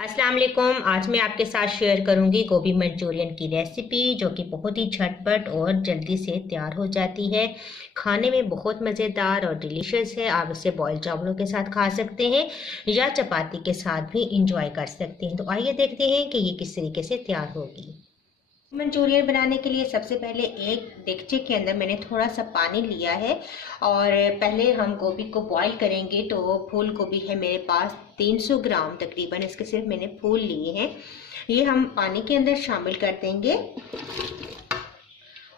अस्सलाम वालेकुम। आज मैं आपके साथ शेयर करूंगी गोभी मंचूरियन की रेसिपी, जो कि बहुत ही झटपट और जल्दी से तैयार हो जाती है। खाने में बहुत मज़ेदार और डिलीशियस है। आप इसे बॉयल चावलों के साथ खा सकते हैं या चपाती के साथ भी इंजॉय कर सकते हैं। तो आइए देखते हैं कि ये किस तरीके से तैयार होगी। मंचूरियन बनाने के लिए सबसे पहले एक देगचे के अंदर मैंने थोड़ा सा पानी लिया है और पहले हम गोभी को बॉईल करेंगे। तो फूल गोभी है मेरे पास 300 ग्राम तकरीबन, इसके सिर्फ मैंने फूल लिए हैं। ये हम पानी के अंदर शामिल कर देंगे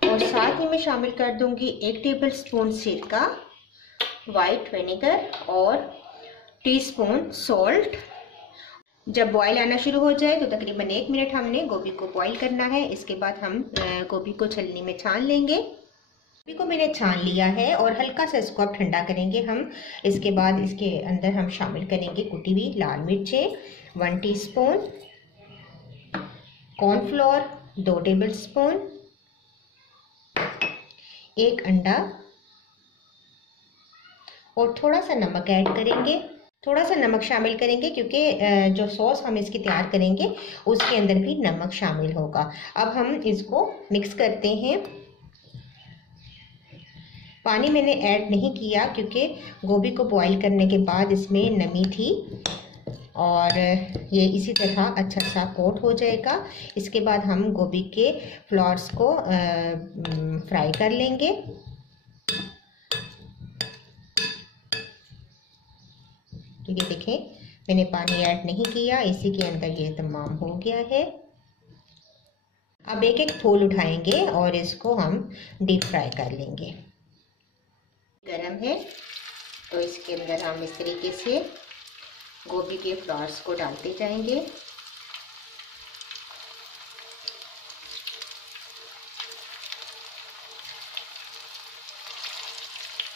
और साथ ही मैं शामिल कर दूंगी 1 टेबल स्पून सिरका, वाइट विनेगर और टीस्पून सॉल्ट। जब बॉईल आना शुरू हो जाए तो तकरीबन 1 मिनट हमने गोभी को बॉईल करना है। इसके बाद हम गोभी को छलनी में छान लेंगे। गोभी को मैंने छान लिया है और हल्का सा इसको अब ठंडा करेंगे हम। इसके बाद इसके अंदर हम शामिल करेंगे कुटी हुई लाल मिर्चें 1 टीस्पून, कॉर्नफ्लोर 2 टेबल स्पून, 1 अंडा और थोड़ा सा नमक ऐड करेंगे। थोड़ा सा नमक शामिल करेंगे क्योंकि जो सॉस हम इसकी तैयार करेंगे उसके अंदर भी नमक शामिल होगा। अब हम इसको मिक्स करते हैं। पानी मैंने ऐड नहीं किया क्योंकि गोभी को बॉईल करने के बाद इसमें नमी थी और ये इसी तरह अच्छा सा कोट हो जाएगा। इसके बाद हम गोभी के फ्लावर्स को फ्राई कर लेंगे। तो ये देखें, मैंने पानी ऐड नहीं किया, इसी के अंदर ये तमाम हो गया है। अब एक एक फूल उठाएंगे और इसको हम डीप फ्राई कर लेंगे। गरम है तो इसके अंदर हम इस तरीके से गोभी के फ्लावर्स को डालते जाएंगे।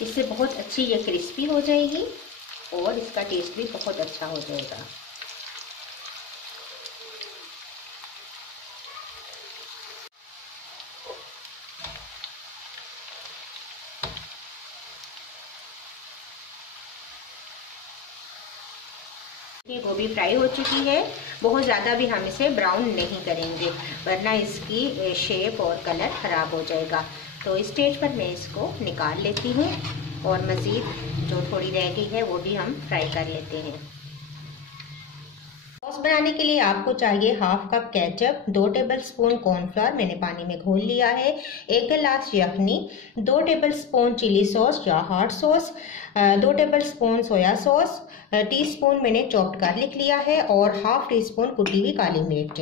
इससे बहुत अच्छी ये क्रिस्पी हो जाएगी और इसका टेस्ट भी बहुत अच्छा हो जाएगा। ये गोभी फ्राई हो चुकी है। बहुत ज़्यादा भी हम इसे ब्राउन नहीं करेंगे वरना इसकी शेप और कलर ख़राब हो जाएगा। तो इस स्टेज पर मैं इसको निकाल लेती हूँ और मज़ीद जो थोड़ी रह गई है वो भी हम फ्राई कर लेते हैं। सॉस बनाने के लिए आपको चाहिए half cup ketchup, 2 table spoon cornflour मैंने पानी में घोल लिया है, 1 गिलास यखनी, 2 टेबल स्पून चिली सॉस या hot sauce, 2 table spoon soya sauce, teaspoon मैंने चॉप्ड गार्लिक लिया है और हाफ टी स्पून कुटी हुई काली मिर्च।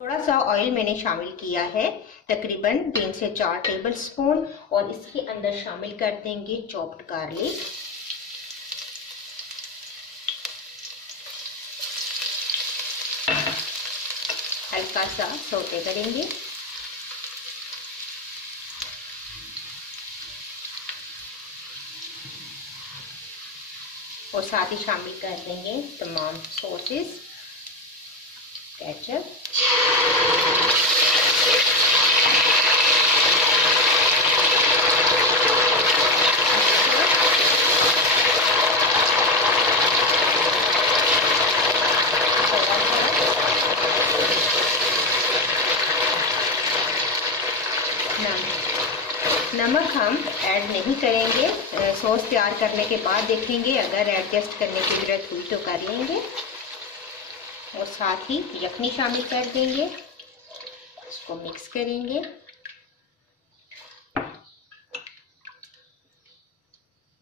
थोड़ा सा ऑयल मैंने शामिल किया है, तकरीबन 3 से 4 टेबल स्पून, और इसके अंदर शामिल कर देंगे चॉप्ड गार्लिक। हल्का सा सौटे करेंगे और साथ ही शामिल कर देंगे तमाम सॉसेस, केचप, नमक हम ऐड नहीं करेंगे। सॉस तैयार करने के बाद देखेंगे, अगर एडजस्ट करने की ज़रूरत हुई तो कर लेंगे। और साथ ही यखनी शामिल कर देंगे, इसको मिक्स करेंगे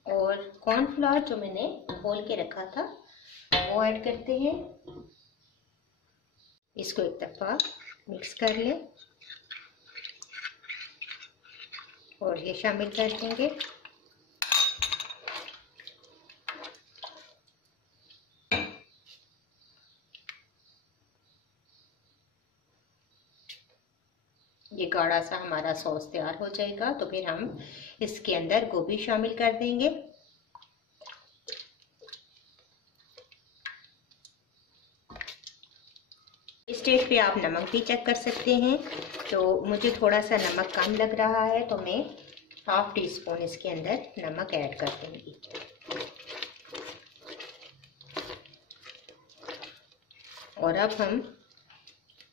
और कॉर्नफ्लोर जो मैंने घोल के रखा था वो ऐड करते हैं। इसको एक दफ़ा मिक्स कर लें और ये शामिल कर देंगे। ये गाढ़ा सा हमारा सॉस तैयार हो जाएगा तो फिर हम इसके अंदर गोभी शामिल कर देंगे। इस स्टेज पे आप नमक भी चेक कर सकते हैं। तो मुझे थोड़ा सा नमक कम लग रहा है तो मैं हाफ टी स्पून इसके अंदर नमक ऐड कर दूंगी। और अब हम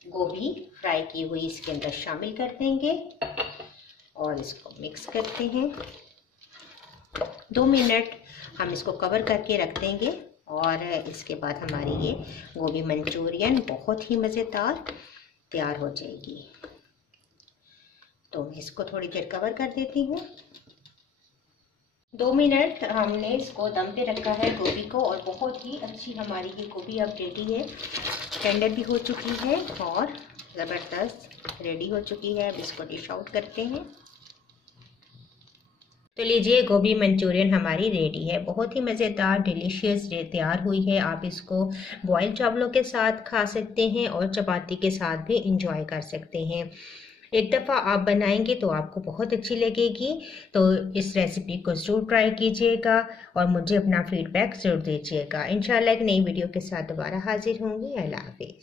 गोभी फ्राई की हुई इसके अंदर शामिल कर देंगे और इसको मिक्स करते हैं। 2 मिनट हम इसको कवर करके रख देंगे और इसके बाद हमारी ये गोभी मंचूरियन बहुत ही मज़ेदार तैयार हो जाएगी। तो मैं इसको थोड़ी देर कवर कर देती हूँ। 2 मिनट हमने इसको दम पे रखा है गोभी को और बहुत ही अच्छी हमारी ये गोभी अब रेडी है, टेंडर भी हो चुकी है और ज़बरदस्त रेडी हो चुकी है। अब इसको डिश आउट करते हैं। तो लीजिए, गोभी मंचूरियन हमारी रेडी है, बहुत ही मज़ेदार डिलीशियस तैयार हुई है। आप इसको बॉइल्ड चावलों के साथ खा सकते हैं और चपाती के साथ भी इंजॉय कर सकते हैं। एक दफ़ा आप बनाएंगे तो आपको बहुत अच्छी लगेगी। तो इस रेसिपी को ज़रूर ट्राई कीजिएगा और मुझे अपना फीडबैक ज़रूर दीजिएगा। इंशाल्लाह एक नई वीडियो के साथ दोबारा हाजिर होंगी। अल्लाह हाफ़िज़।